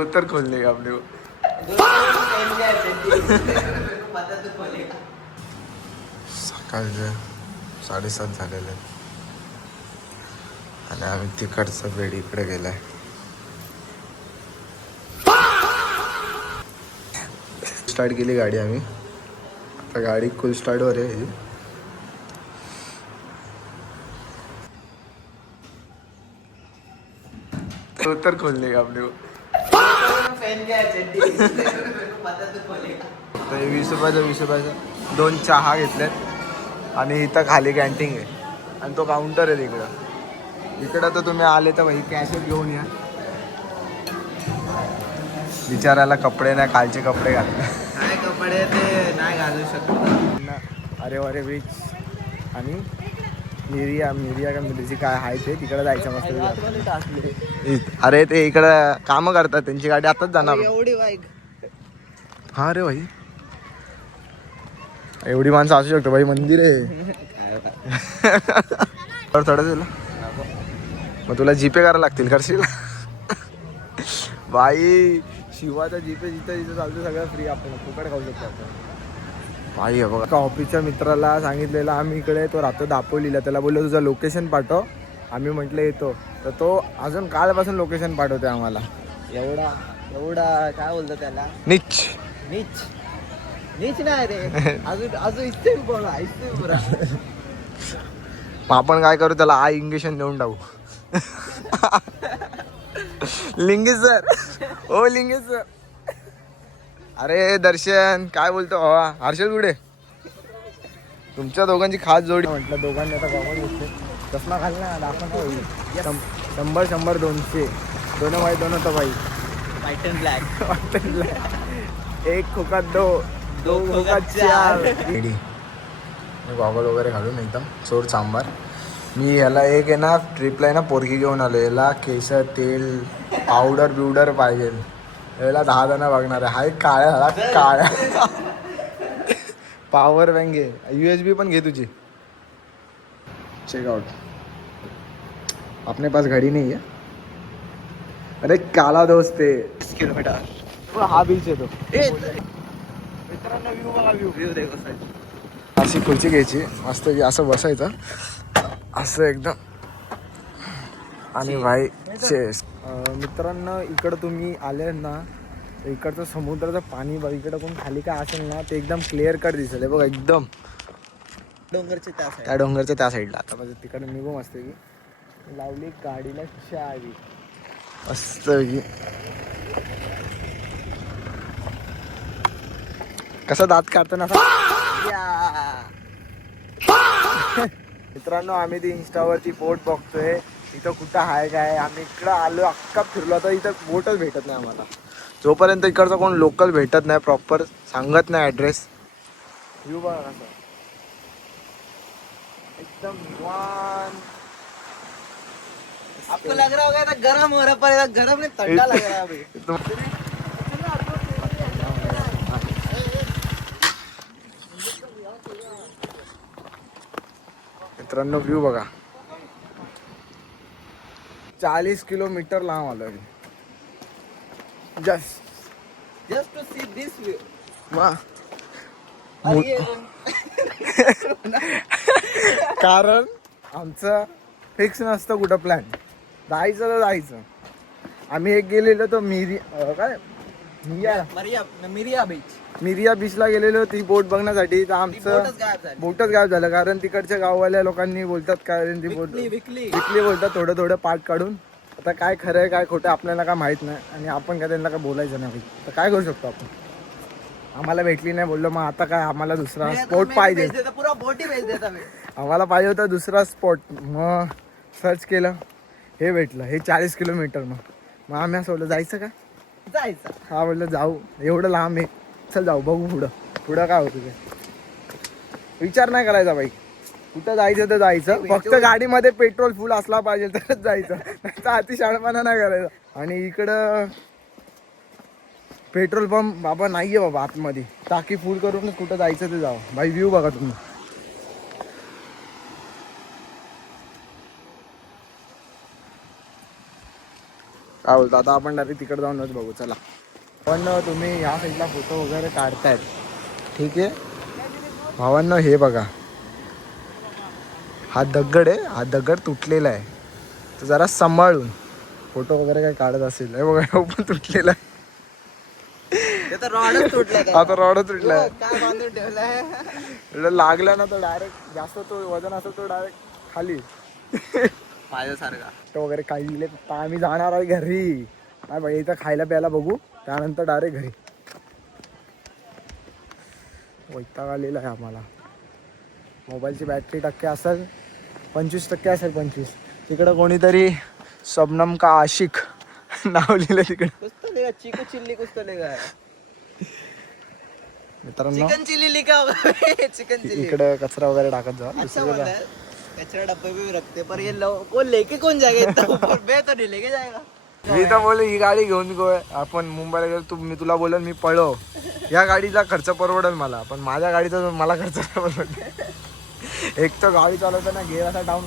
उत्तर खोलले आपले सकाळचे 7:30 झालेले आणि आम्ही तिकडचं बेड इकडे गेलाय. स्टार्ट केली गाडी आम्ही. आता गाडी फुल स्टार्टवर आहे. उत्तर खोलले आपले 20 रुपयाचा 2 चहा घेतल्यात आणि इथं खाली कॅन्टीन आहे आणि तो काउंटर आहे इकडं तर तुम्ही आले तर भाई कॅशच घेऊन या. बिचारायला कपडे नाही, कालचे कपडे घातले. काय कपडे ते नाही घालू शकत. अरे बीच आणि मिरिया का मिरची काय आहे ते तिकडे जायचं मस्त. अरे ते इकडं कामं करतात, त्यांची गाडी आताच जाणार. एवढी बाईक हा रे भाई, एवढी माणसं असू शकतो भाई. मंदिर आहे थोडं तुला मग तुला जीपे करायला लागतील, करशील भाई. शिवाचा जीपे जिथं जिथं चालतो सगळं फ्री, आपण फुकट खाऊ शकतो आपण भाई. बघा का ऑफिसच्या मित्राला सांगितलेलं आम्ही इकडे, तो राहतो दापोलीला. त्याला बोललो तुझं लोकेशन पाठव. आम्ही म्हटलं येतो, तर तो अजून कालपासून लोकेशन पाठवतोय आम्हाला. एवढा काय बोलतो त्याला, नीच नीच नाही रे. अजून इथे बोला, इथे बोला. मग आपण काय करू, त्याला आय इंजेक्शन देऊन टाकू. लिंगेश सर, ओ लिंगेश सर. अरे दर्शन काय बोलतो भावा. हर्षल कुठे? तुमच्या दोघांची खास जोडी. म्हटलं दोघांनी आता गॉगल घेतले, चष्मा घाल ना, दाखव ना. 100 200 दोन भाई, दोन होतं भाई. White and black. एक खोका दो खोका 4. गॉगल वगैरे घालून एकदम चोर सांबार. मी याला एक आहे ना ट्रिपला आहे ना पोरगी घेऊन आलो. याला केस, तेल, पावडर पाहिजे. याला 10 जण बघणार आहे. हाय काळ्या पॉवर बँक घे, USB पण घे तुझी. चेकआउट. अपने पास घडी नाही आहे. अरे काला दोस्त आहे. 30 किलोमीटर हा बीच येतो. मित्रांनो व्ह्यू बघा, व्ह्यू देखो. अशी खुर्ची घ्यायची मस्त, असं बसायचं असं एकदम. आणि भाई चेस. मित्रांनो इकडं तुम्ही आले ना, इकडचं समुद्राचं पाणी बघ. इकडं कोण खाली काय असेल ना ते एकदम क्लिअर कट दिसेल. बघा एकदम त्या डोंगरच्या त्या साईडला. आता म्हणजे तिकडे निघू मस्त की लावली गाडीला चावी मस्त की. कसा दात काढतो ना. मित्रांनो आम्ही ती इंस्टावरती बोट बघतोय, इथं कुठं आहे काय. आम्ही इकडं आलो, अख्खा फिरलो, तर इथं बोटच भेटत नाही आम्हाला. जोपर्यंत इकडचा कोण लोकल भेटत नाही, प्रॉपर सांगत नाही ॲड्रेस. व्ह्यू बघा कसं एकदम निवांत. आपको लग रहा होगा था गरम हो रहा, पर गरम नहीं ठंडा लग रहा है अभी. मित्रांनो व्ह्यू बघा, 40 किलोमीटर लांब आलो. just to see this view. कारण आमचं फिक्स नसतं कुठं प्लॅन. जायचं तर जायचं. आम्ही एक गेलेलो तो मिरिया बीचला गेलेलो ती बोट बघण्यासाठी. तर आमचं बोटच गायब झालं, कारण तिकडच्या गाववाल्या लोकांनी बोलतात काय ती बोट विकली बोलतात, थोडं पार्ट काढून. आता काय खरं आहे काय खोटं आपल्याला काय माहित नाही, आणि आपण काय त्यांना काय बोलायचं नाही. तर काय करू शकतो आपण. आम्हाला भेटली नाही बोललो, मग आता काय आम्हाला दुसरा स्पॉट पाहिजे. आम्हाला पाहिजे होता दुसरा स्पॉट. मग सर्च केलं, हे भेटलं. हे 40 किलोमीटर. मग आम्ही असं बोललो जायचं का, जायचं. हा बोललं जाऊ, एवढं लांब आहे, चल जाऊ, बघू पुढं काय होतं ते. विचार नाही करायचा बाई, कुठं जायचं तर जायचं. फक्त गाडीमध्ये पेट्रोल फुल असला पाहिजे तरच जायचं, त्याचा अतिशहाणपणा नाही करायचा. आणि इकडं पेट्रोल पंप बाबा नाहीये बाबा आतमध्ये. टाकी फुल करूनच कुठं जायचं ते जावं. भाई व्ह्यू बघा तुम्ही. काय बोलतो आता आपण डायरेक्ट तिकडे जाऊनच बघू चला. पण तुम्ही ह्या साईडला फोटो वगैरे काढतायत ठीक आहे भावांनो. हे बघा हा दगड आहे, हा दगड तुटलेला आहे तर जरा सांभाळून फोटो वगैरे काय काढत असेल. हे बघा तो पण तुटलेला आहे. रॉडच तुटला आता रॉड तुटलाय. काय बांधून ठेवलाय. लागला ना तो डायरेक्ट जास्त तो वजन असं तो डायरेक्ट खाली माझ्यासारखा तो वगैरे काही दिले. आता आम्ही जाणार आहे घरी. काय बघा इथं खायला प्यायला बघू त्यानंतर डायरेक्ट घरी. वैताग आलेला आहे आम्हाला. मोबाईलची बॅटरी टक्के असेल 25% असेल 25. तिकडं कोणीतरी शबनम का आशिक नाव लिहिलं तिकडे. कुछ तो लेगा चिकू चिल्ली कुछ तो लेगा मित्रांनो चिकन चिल्ली लिखा होगा चिकन चिल्ली. इकडं कचरा वगैरे टाकत जा. अच्छा बोल रहा है कचरा डब्बे भी रखते पर ये कौन लेके कौन जाएगा इतना ऊपर. मैं तो नहीं लेके जाएगा. मी तर बोले ही गाडी घेऊन गो आपण मुंबईला गेलो मी तुला बोलेल मी पळव. या गाडीचा खर्च परवडेल मला पण माझ्या गाडीचा मला खर्च नाही परवडेल. एक तर गाडी चालवताना गेअर असा डाऊन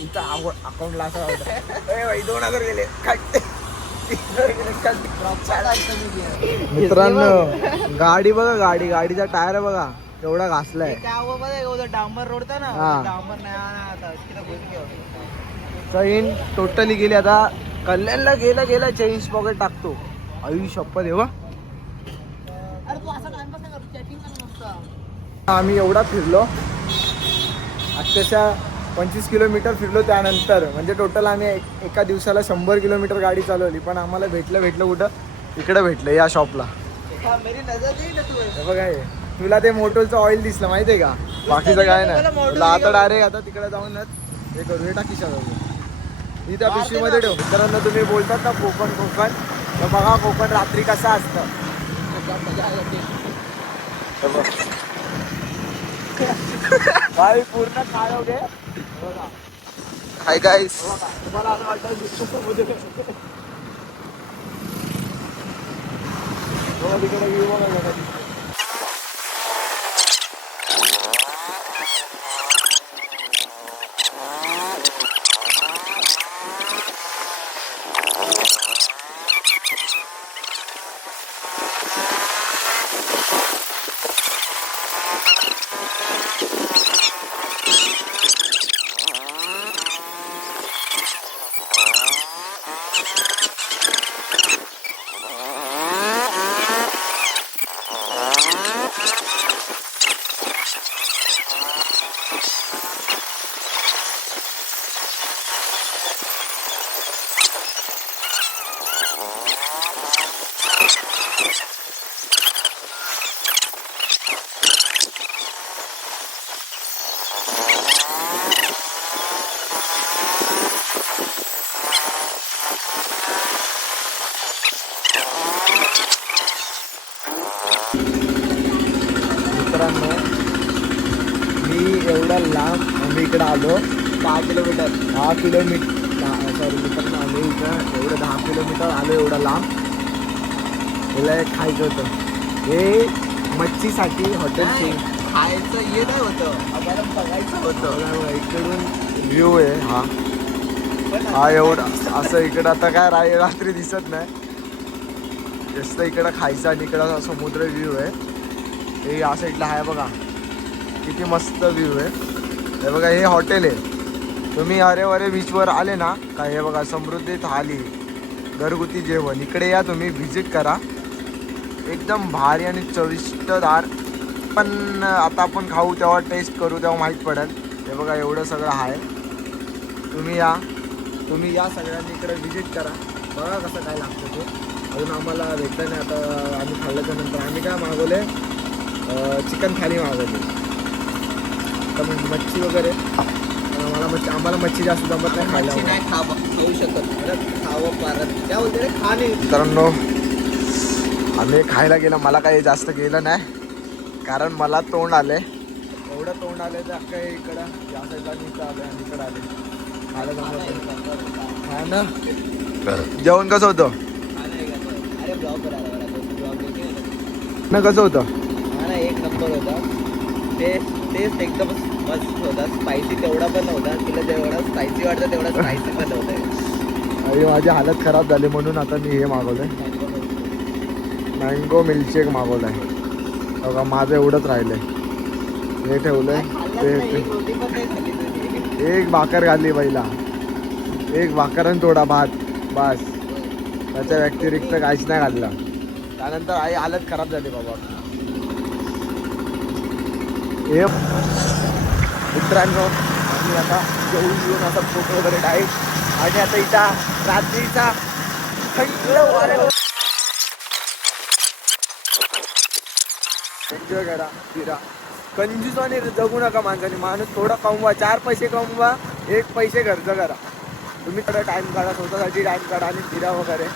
इथं अकाउंटला असं भाई 2000 गेले. मित्रांनो गाडी बघा गाडीचा टायर बघा एवढा घासलाय. डांबर रोड था ना हाँ. डांबर नया आया था उसकी तो घुस गया. चैन टोटली गेली. आता कल्याणला गेला चेन पॉकेट टाकतो. आई शपथ आहे. अरे तू असं टाइमपास नाही करतो चॅटिंग कर नुसतं. आम्ही एवढा फिरलो अक्षरशः 25 किलोमीटर फिरलो. त्यानंतर म्हणजे टोटल आम्ही एका दिवसाला 100 किलोमीटर गाडी चालवली. पण आम्हाला भेटलं कुठं इकडं भेटलं या शॉपला. मेरी नजर नाही ना तू. हे बघा हे तुला ते मोटोलचं ऑइल दिसलं माहिती आहे का. बाकीचं काय नाही. तुला आता डायरेक्ट आता तिकडे जाऊनच हे करू. हे टाकी शकतो त्या पिशवीमध्ये ठेव. मित्रांनो तुम्ही बोलतात ना कोकण तर बघा कोकण रात्री कसं असतं. काय पूर्ण काळव घे. हाय गाईस तुम्हाला असं वाटतं तिकडे व्ह्यू बघा. मित्रांनो मी एवढा लांब आम्ही इकडे आलो 10 किलोमीटर सॉरी मित्रांनो आम्ही इकडं एवढं 10 किलोमीटर आलो एवढं लांब. त्याला एक खायचं होतं. हे मच्छीसाठी हॉटेलची खायचं हे नाही होतं आम्हाला बघायचं होतं. इकडून व्ह्यू आहे हा एवढा असं इकडं आता काय रात्री दिसत नाही जास्त. इकडं खायचं आणि इकडं समुद्र व्ह्यू आहे. हे या साईडला आहे बघा किती मस्त व्ह्यू आहे. हे बघा हे हॉटेल आहे. तुम्ही अरे बीचवर आले ना का हे बघा समृद्धी थाली घरगुती जेवण इकडे या तुम्ही व्हिजिट करा. एकदम भारी आणि चविष्टदार. पण आता आपण खाऊ तेव्हा टेस्ट करू तेव्हा माहीत पडेल. हे बघा एवढं सगळं आहे. तुम्ही या सगळ्यांनी इकडे व्हिजिट करा. बघा कसं काय लागतं ते. अजून आम्हाला भेटलं नाही. आता आम्ही खाल्ल्याच्या नंतर आम्ही काय मागवले चिकन थाली मागवली. तर मच्छी वगैरे आम्हाला मच्छी जास्त जमत नाही खायला. नाही खाऊ शकत खावं पारत त्या बोलते रे खा नाही. मित्रांनो आम्ही खायला गेलं. मला काही जास्त गेलं नाही कारण मला तोंड आले. एवढं तोंड आले तर अख्खा इकडं या साईडला नीट आलं आणि इकडं आले खायला जमलं. हा ना जेवण कसं होतं अरे ब्लॉग ना कसं होतं. एक नंबर होता. टेस्ट एकदम मस्त होता. स्पायसी तेवढा पण नव्हता. तुला जेवढा स्पायसी वाटतं तेवढा स्पायसी पण नव्हता. आणि माझी हालत खराब झाली म्हणून आता मी हे मागवलंय, मँगो मिल्कशेक मागवलाय. बघा माझं एवढंच राहिलंय, हे ठेवलंय. एक भाकर खाल्ली पहिला, एक भाकर आणि थोडा भात बस, त्याच्या व्यतिरिक्त काहीच नाही खाल्लं. त्यानंतर आई हालत खराब झाली बाबा. हे मित्रांनो आम्ही आता जेवून आता फोटो वगैरे डायरेक्ट, आणि आता इथं रात्रीचा थंड वाऱ्यावर एन्जॉय करा, फिरा. कंजूसाने जगू नका माणसाने. माणूस थोडा कमवा, 4 पैसे कमवा, 1 पैसे खर्च करा. तुम्ही थोडा टाइम काढा, स्वतःसाठी टाइम काढा आणि फिरा वगैरे.